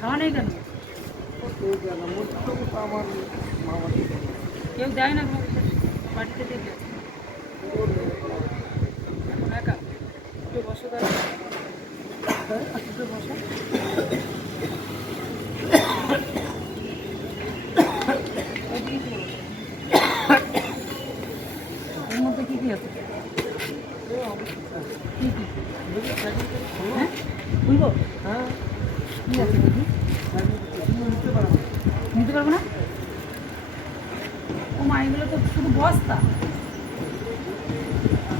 খাওয়া নেই কেন? কেউ দেয় না, মুরগিটাও তো আমার মা বাড়ি থেকে। কেউ দেয় না তোমাকে বাড়িতে দেখে? এখন একা একটু বসো তাহলে, একটু বসো। ওইদিকে চলে বসো। এর মধ্যে কী কী আছে? কী কী? হ্যাঁ খুলবো? হ্যাঁ, কী আছে দেখি? নিতে পারবো না। নিতে পারবো না? ও মা, এগুলো তো শুধু বস্তা।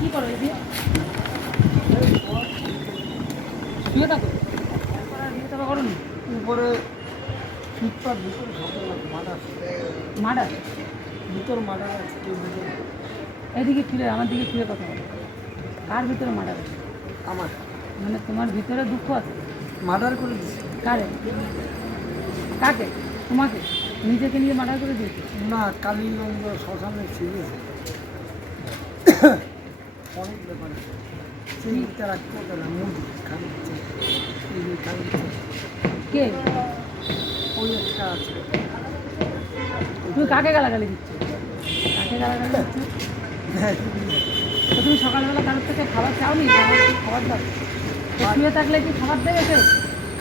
কী করো এই দিয়ে? শুয়ে থাকো? তারপর আর বিয়ে থাকা করো নি? উপরে ফিটপাট, ভিতরে সব মার্ডার, মার্ডার? ভিতর মার্ডার আছে, কেউ ভিতরে এদিকে ফিরে, আমার দিকে ফিরে কথা বলো। কার ভিতরে মার্ডার আছে? আমার মানে তোমার ভিতরে দুঃখ আছে? মার্ডার করে দিচ্ছে। কারে? কাকে? তোমাকে? নিজেকে নিয়ে মার্ডার করে দিয়েছে? না, কালীগঞ্জ শ্মশানে ছিঁড়েছে অনেক ব্যাপার আছে। চিন্তা রাখতে হবে না, মুখ খাচ্ছে, খাচ্ছে, কে? ওই একটা আছে। তুমি কাকে গালাগালি দিচ্ছ? কাকে গালাগালি দিচ্ছ? তো তুমি সকালবেলা কারোর থেকে খাবার চাওনি? খাবার দাও। তো শুয়ে থাকলে কি খাবার দেবে কেউ?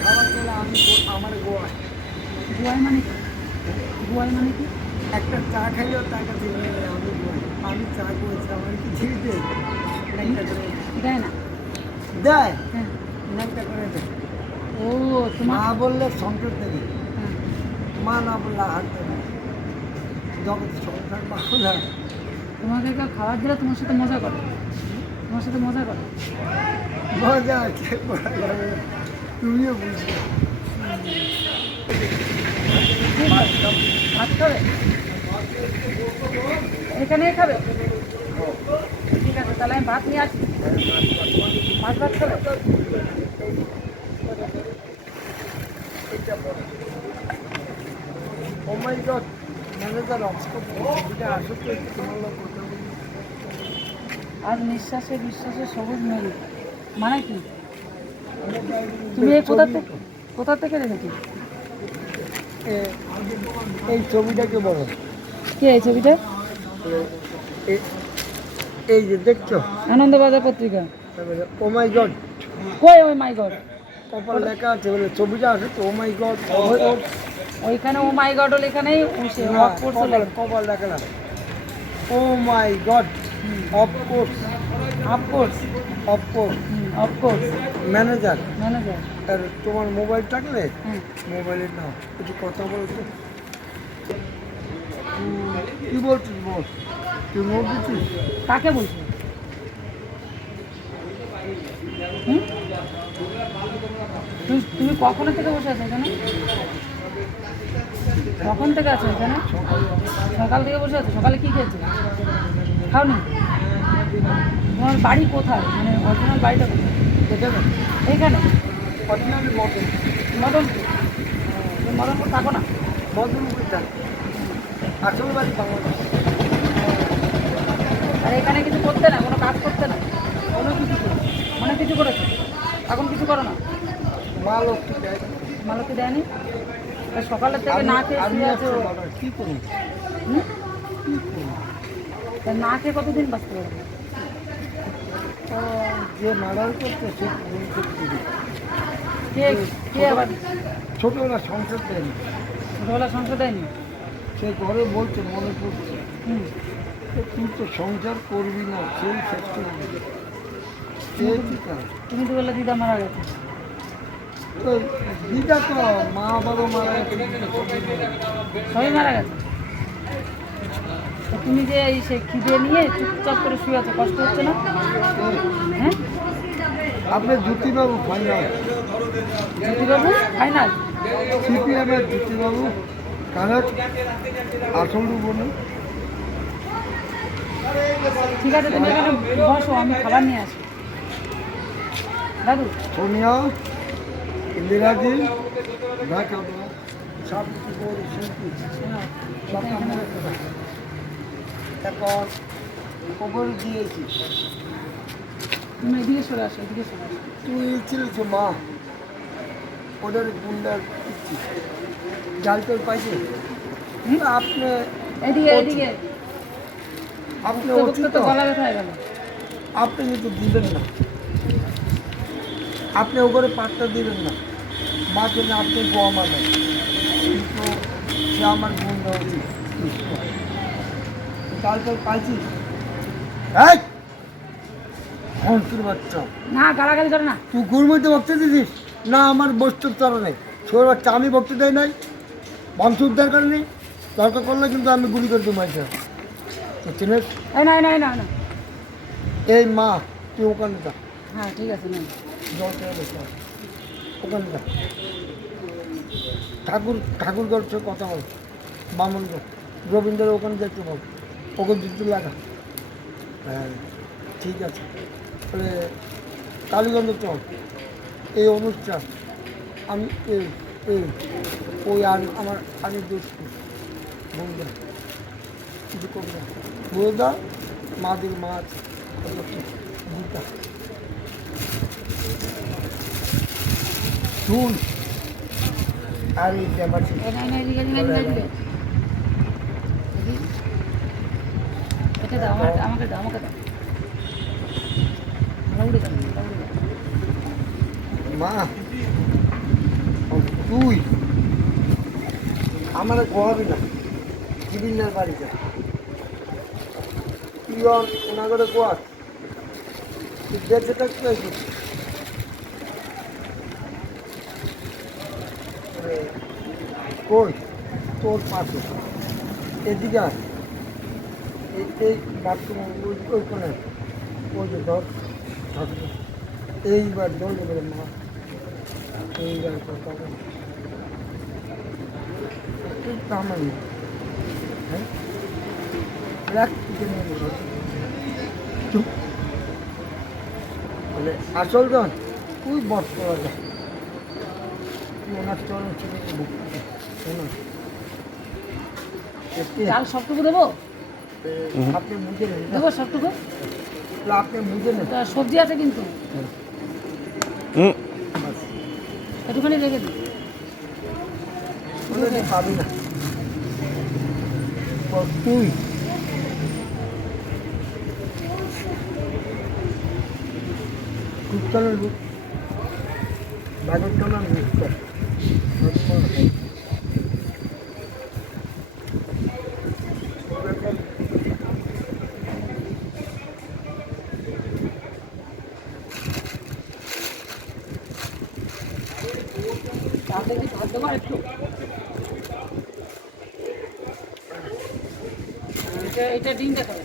খাবার চলে আমি আমার গোয়া গোয়াই মানে কি? গোয়াই মানে কি? একটা চা খাইলেও তার কাছে নিয়ে নেয়, আমি গোয়াই, আমি চা করেছি, আমার কি ঠিক দেয়? ন্যাংটা করে দেয় না? দেয়, হ্যাঁ। ন্যাংটা করে দেয়। ও তোমার, মা বললে সংসার দেবে, হ্যাঁ। মা না বললে হাত দেবে। জগৎ সংসার পাবো না। তোমাকে কেউ খাবার দিলে তোমার সাথে মজা করে? তোমার সাথে মজা করে? মজা আছে, বলা যাবে না। তুমিও বুঝবে। ভাত খাবে? এখানেই খাবে? ঠিক আছে, তাহলে আমি ভাত নিয়ে আসছি। ভাত খাবে? ও মাই গড, ম্যানেজার অক্সফোর্ড ছবিটা আসো তো একটু তোমার লোক কথা বলি। আজ নিঃশ্বাসে বিশ্বাসে সবুজ মেরু মানে কি? তুমি এই কোথা থেকে রেখেছো? এই ছবিটাকে বলো। কে এই ছবিটা? এই যে দেখছো, আনন্দবাজার পত্রিকা। ও মাই গড, কই ওই মাই গড? তারপর লেখা আছে, বলে ছবিটা আসে তো ও মাই গড। ওইখানে ও মাই গডও লেখা নেই, কবার লেখা না, oh my god, of course, of course, of course, of course manager. Manager. আর তোমার মোবাইল থাকলে হ্যাঁ। মোবাইলের নাও, একটু কথা বলছো। কি বলছিস বল, তুই নোট দিচ্ছিস? কাকে বলছো? হুম? তুমি কখন থেকে বসে আছো এখানে? কখন থেকে আছো এখানে? সকাল থেকে বসে আছো। সকালে কি খেয়েছো? খাওনি? তোমার বাড়ি কোথায়, মানে অরিজিনাল বাড়িটা কোথায়? এখানে এইখানে অরিজিনালি মটন, মদনপুর? তুমি মদনপুর থাকো না? মদনপুর থাকে, আসল বাড়ি বাংলাদেশ। আর এখানে কিছু করতে না, কোনো কাজ করতে না? অনেক কিছু করেছো, এখন কিছু করো না? মাল একটু দেয়, মালকে দেয়নি? তা সকালের থেকে না খেয়ে আমি শুয়ে আছো। কী করুন, হুম? তা না খেয়ে কতদিন বাঁচতে পারবে? যে মার্ডার করতে সে ফোন করতে দিবে। কে কে আবার? ছোটবেলা সংসার দেয়নি, ছোটবেলা সংসার দেয়নি? সে ঘরে বলছে, মনে পড়ছে, হুম। যে তুই তো সংসার করবি না, সেই শেষ করে দিবি। চেয়েছি তাই। তুমি তো বললে দিদা মারা গেছে। তো দিদা তো মা বাবা মারা গেছে, দিদা সবই মারা গেছে। সবই মারা গেছে। তো তুমি যে এই সে খিদে নিয়ে চুপচাপ করে শুয়ে আছো, কষ্ট হচ্ছে না? হ্যাঁ? আপনার জ্যোতিবাবু ফাইনাল, জ্যোতিবাবু ফাইনাল? সিপিএমের জ্যোতিবাবু কারেক্ট, আসল বলুন। ঠিক আছে, তুমি এখানে বসো, আমি খাবার নিয়ে আসি। দাদু, সোনিয়া, ইন্দিরাজি, ঢাকা সব কিছু করে শিল্পী সব এখানে এখন খবর দিয়েছি। তুমি এদিকে সরে আসো, এদিকে সরে আসো। তুই ছিল মা, ওদের গুন্ডার জাল তোর পাইছে আপনি এদিকে এদিকে আপনি তো অচিত তো গলা ব্যথা হয়ে গেল। আপনি কিন্তু দিবেন না, আপনি ওপরে পাত্তা দিবেন না, মাকে না আপনি গোয়া মানে কিন্তু সে আমার গুন্ডা উচিত জাল তোর পাইছিস এই হংসুর বাচ্চা না গালাগালি করে না। তুই গুরমুইতে বক্তে দিছিস না আমার বস্তুর চলে নেই ছোট বাচ্চা আমি বক্তে দেয় নাই বংশ উদ্ধার করেনি দরকার করলে কিন্তু আমি গুলি করে দিই মাইকে চিনিস এই না না না না এই মা তুই ওখানে যা হ্যাঁ ঠিক আছে না জল খেয়ে বসে আয়। ওখানে যা ঠাকুর গল্পে কথা বল বামন্দ রবীন্দ্র ওখানে যেতে বল ওকে যুদ্ধ লাগা হ্যাঁ ঠিক আছে তাহলে কালীগঞ্জ চল এই অনুষ্ঠান আমি এই এই ওই আর আমার আগে দোস্ত বন্ধু কিছু করবো না বলে দাও মাদের মা আছে দুটা চুল আর এই ব্যাপার এই না না এদিকে এদিকে এদিকে এটা দাও আমাকে দাও লাউড়ে দাও মা তুই আমার গোয়াবি না জীবিনার বাড়িতে তুই ওনা করে গোয়া তুই বেঁচে থাকতে হয়েছিস কই তোর পাশে এদিকে আয়। এই বাথরুম ওইখানে ওই যে ধর এইবার জল দেবে মা এইবার কথা আমার হ্যাঁ রাখ চুপ বলে আসল জন তুই বস করা যায় ওনার চরণ ছেড়ে চাল সবটুকু দেবো আপনি বুঝে নেন দেবো সবটুকু আপনি বুঝে নেন তা সবজি আছে কিন্তু একটুখানি রেখে দিই পাবি না তুই কুত্তানের রূপ বাগরটানার রূপ কর চালটা কি ভাত দেবো একটু এটা ডিমটা করে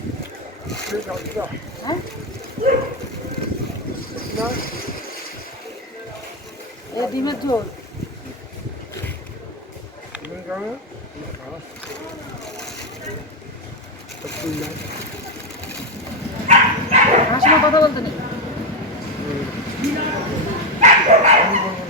হ্যাঁ এই ডিমের ঝোল হাসিমা কথা বলতে নেই আমি বলবো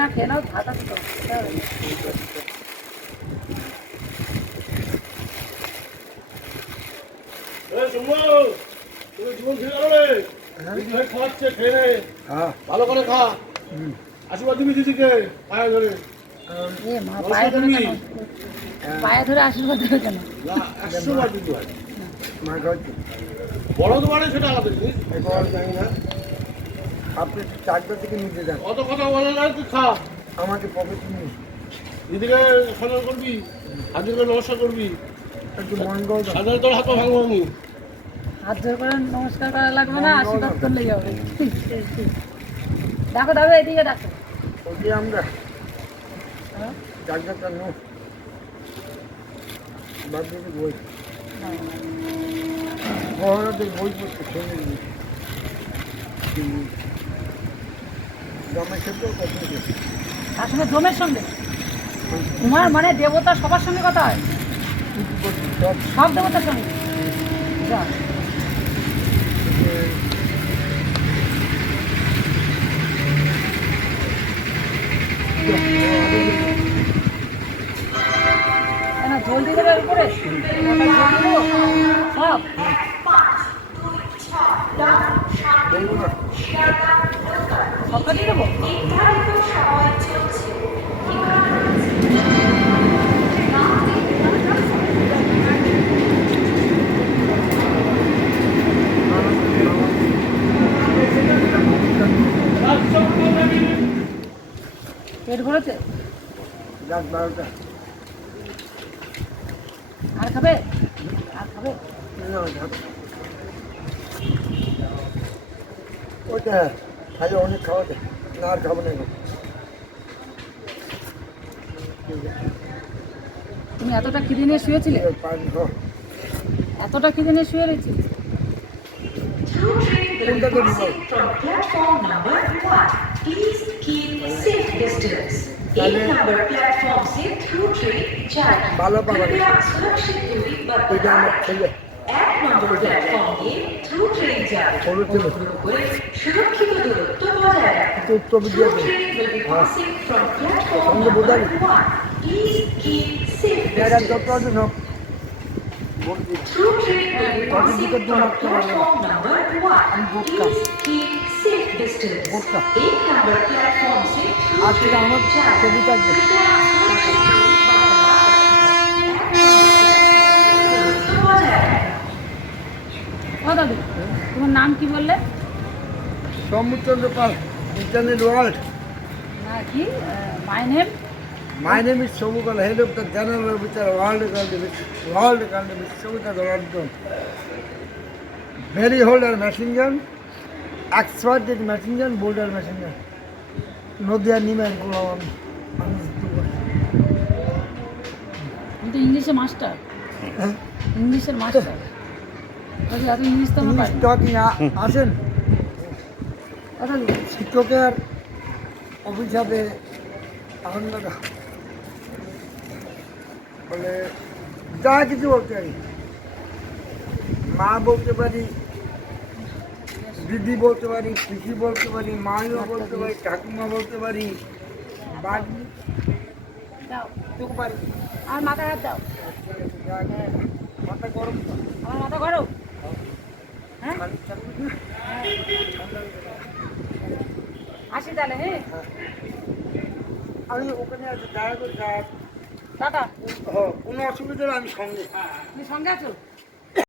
না খেয়ে নাও ভাত আছে তো ভালো করে খা আশীর্বাদ দিবি দিদিকে পায়ে ধরে এ মা পায়ে ধরে কেন পায়ে ধরে আশীর্বাদ দেবে কেন 100 বার দিতে হয় মা গাইতে বড় দোকানে সেটা আলাদা জিনিস এখন জানি না আপনি চারটা থেকে নিতে যান অত কথা বলে না তুই খা আমাকে পকেট নিয়ে দিদিকে সম্মান করবি হাজিরকে নমস্কার করবি একটু মঙ্গল সাধারণ তোর হাত ভাঙবো আমি হাত জোর করে নমস্কার করা লাগবে না, আশীর্বাদ করলেই হবে। দেখো দেখো এদিকে দেখো। ওই যে আমরা হ্যাঁ? ডাক্তারটা নো বাদ দিয়ে বই মহারাজের বই পড়তে শুনে গ্রামের ক্ষেত্রেও কথা বলছে। তার সঙ্গে জমের সঙ্গে তোমার মানে দেবতা সবার সঙ্গে কথা হয়, সব সব দেবতার সঙ্গে। যা। না জলদি করে উপরে সব বলবো না সবটা দিয়ে দেবো। পেট ভরেছে? রাত 12টা আর খাবে? আর খাবে? ওইটা খালি অনেক খাওয়া যায় না, আর খাবো না এখন। তুমি এতটা খিদে নিয়ে শুয়েছিলে? পানি খাওয়া এতটা খিদে নিয়ে শুয়ে রয়েছি? Will be passing from platform number 1. Please keep safe distance. एक नंबर प्लेटफॉर्म से थ्रू ट्रेन जाएगी। बाला पागल। कृपया सुरक्षित दूरी ওইটা আমার बरकरार ছেলে रखें। एक नंबर प्लेटफॉर्म দিয়ে थ्रू ट्रेन যাবে। ছোটো ছেলে অনুগ্রহ করে সুরক্ষিত দূরত্ব বজায় রাখুন। তো উত্তর দিয়ে Through train will be passing from platform সঙ্গে বোঝালি? number 1. Please keep safe জায়গা distance. যত আছে সব বলছি Through train will be What is passing the from doctor? platform number 1. I'm vodka. Please keep safe distance. Vodka. एक number platform से through आज के train हम जाएगी। सभी तक कृपया सुरक्षित दूरी बरकरार रखें। ও দাদু তোমার নাম কি বললে? সমুচন্দ্র পাল ইন্টারনেট ওয়ার্ল্ড না কি my name? My name is Somukal, head of the General Officer World Economic Somukal London. Very holder machine gun, expert machine gun, boulder machine gun. Nodia Niman Kulam. তুমি তো ইংলিশে মাস্টার, ইংলিশের master. বলছি এত English তো আমার পারি না। টকিং আসেন কথা বলো। শিক্ষকের অফিসারে এখন দাদা বলে যা কিছু বলতে পারি, মা বলতে পারি, দিদি বলতে পারি, পিসি বলতে পারি, মাইও বলতে পারি, ঠাকুমা বলতে পারি, বাড়ি দাও টুকু পারি। আর মাথায় হাত দাও। মাথা গরম তো। আমার মাথা গরম। হ্যাঁ খালি চাকরি না। আসি তাহলে। হ্যাঁ আমি ওখানে আছি, দয়া করে টাটা। কোনো অসুবিধা হলে আমি সঙ্গে। তুমি সঙ্গে আছো?